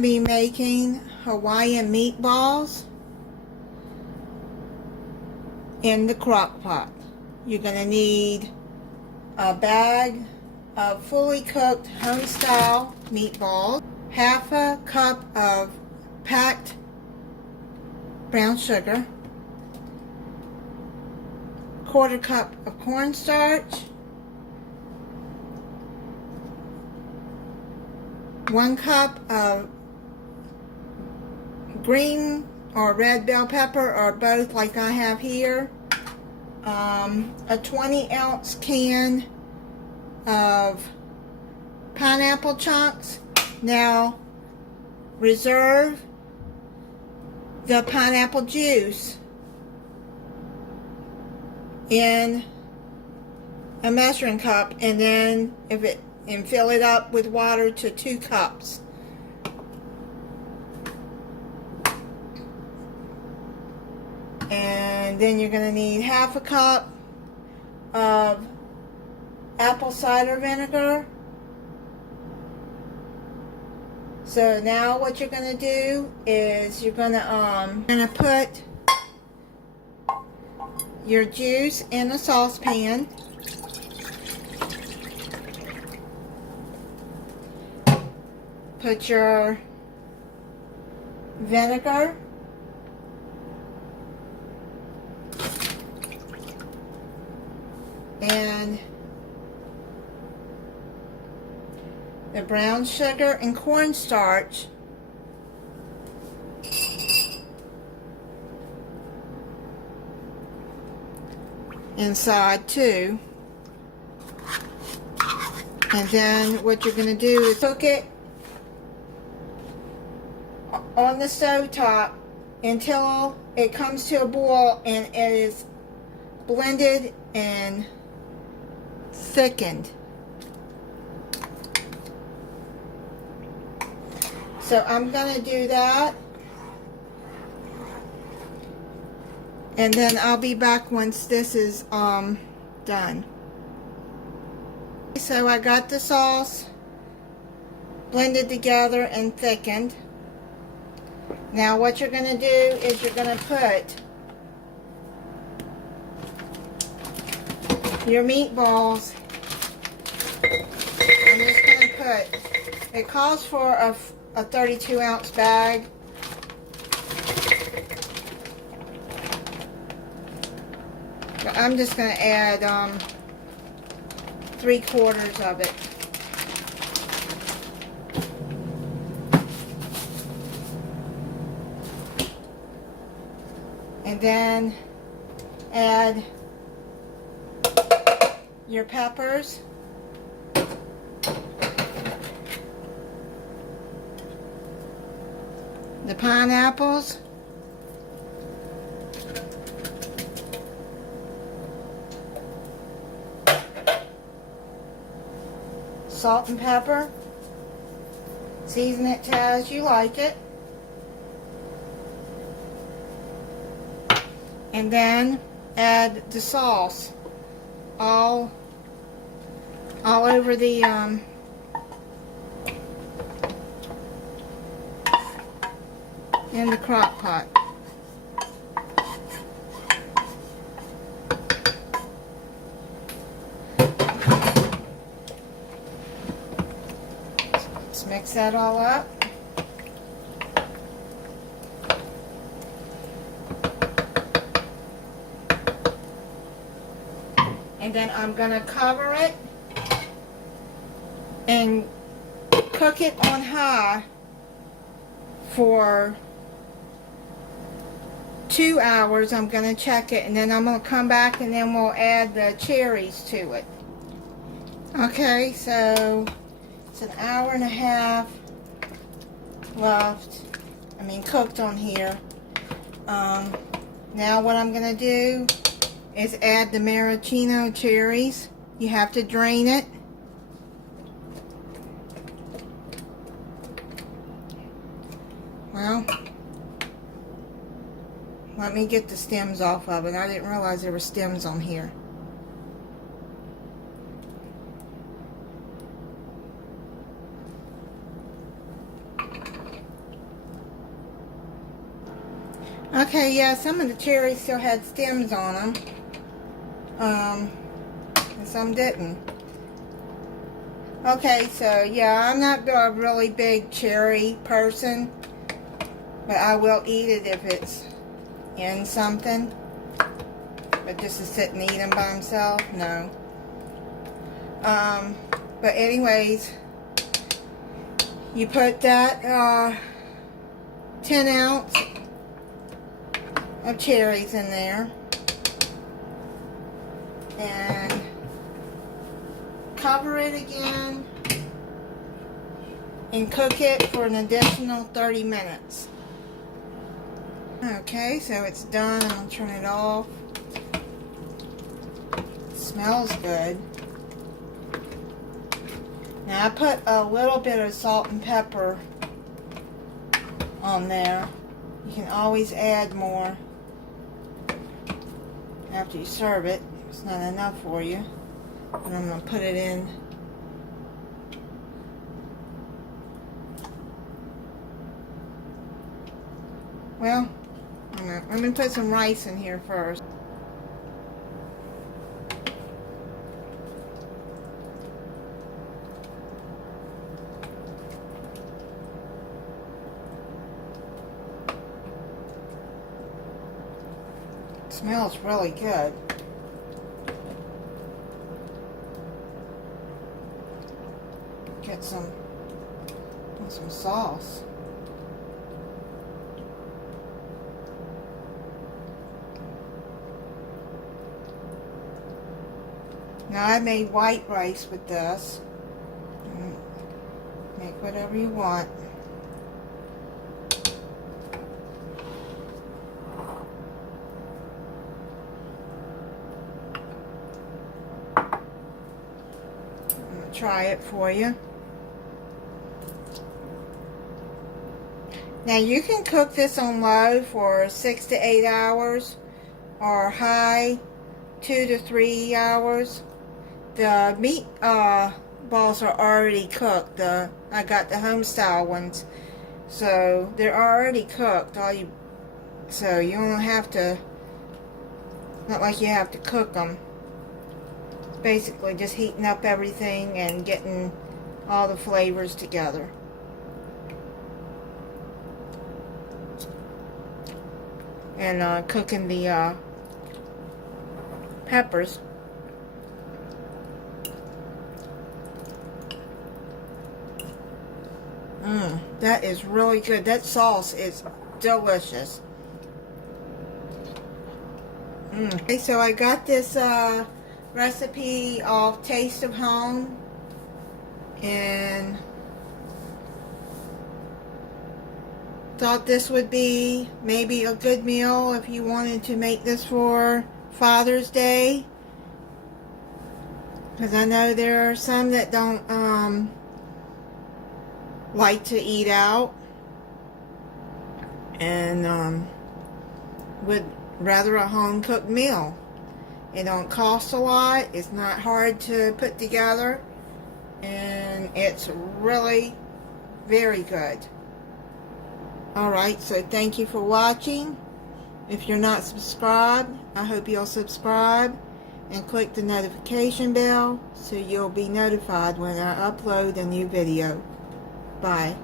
to be making Hawaiian meatballs in the crock pot. You're going to need a bag of fully cooked home-style meatballs, half a cup of packed brown sugar, quarter cup of cornstarch, 1 cup of green or red bell pepper, or both like I have here, a 20-ounce can of pineapple chunks. Now reserve the pineapple juice in a measuring cup, and then fill it up with water to 2 cups. And then you're going to need half a cup of apple cider vinegar. So now what you're going to do is you're going to put your juice in a saucepan. Put your vinegar, and the brown sugar and cornstarch inside too. And then what you're going to do is cook it on the stove top until it comes to a boil and it is blended and thickened. So I'm going to do that, and then I'll be back once this is done. So I got the sauce blended together and thickened. Now what you're going to do is you're going to put your meatballs. I'm just going to put, it calls for a 32-ounce bag. But I'm just going to add 3/4 of it. And then add your peppers, the pineapples, salt and pepper. Season it to as you like it. And then add the sauce all over the in the crock pot. Let's mix that all up. And then I'm going to cover it and cook it on high for 2 hours. I'm going to check it, and then I'm going to come back and then we'll add the cherries to it. Okay, so it's an hour and a half left. Cooked on here. Now what I'm going to do is add the maraschino cherries. You have to drain it. Well, let me get the stems off of it. I didn't realize there were stems on here. Okay, yeah, some of the cherries still had stems on them. And some didn't. Okay, so yeah, I'm not a really big cherry person, but I will eat it if it's in something. But just to sit and eat them by himself, no. But anyways, you put that 10 ounce of cherries in there and cover it again and cook it for an additional 30 minutes. Okay, so it's done. I'll turn it off. It smells good. Now I put a little bit of salt and pepper on there. You can always add more after you serve it if it's not enough for you. And I'm going to put it in. Well, let me put some rice in here first. It smells really good. Get some sauce. Now I made white rice with this. Make whatever you want. I'm gonna try it for you. Now you can cook this on low for 6 to 8 hours or high 2 to 3 hours. The meat balls are already cooked. I got the home style ones, so they're already cooked. So you don't have to. Not like you have to cook them. It's basically just heating up everything and getting all the flavors together. And cooking the peppers. That is really good. That sauce is delicious. Okay, so I got this recipe off Taste of Home, and thought this would be maybe a good meal if you wanted to make this for Father's Day, because I know there are some that don't like to eat out and would rather a home cooked meal. It don't cost a lot, it's not hard to put together, and it's really very good. Alright, so thank you for watching. If you're not subscribed, I hope you'll subscribe and click the notification bell so you'll be notified when I upload a new video. Bye.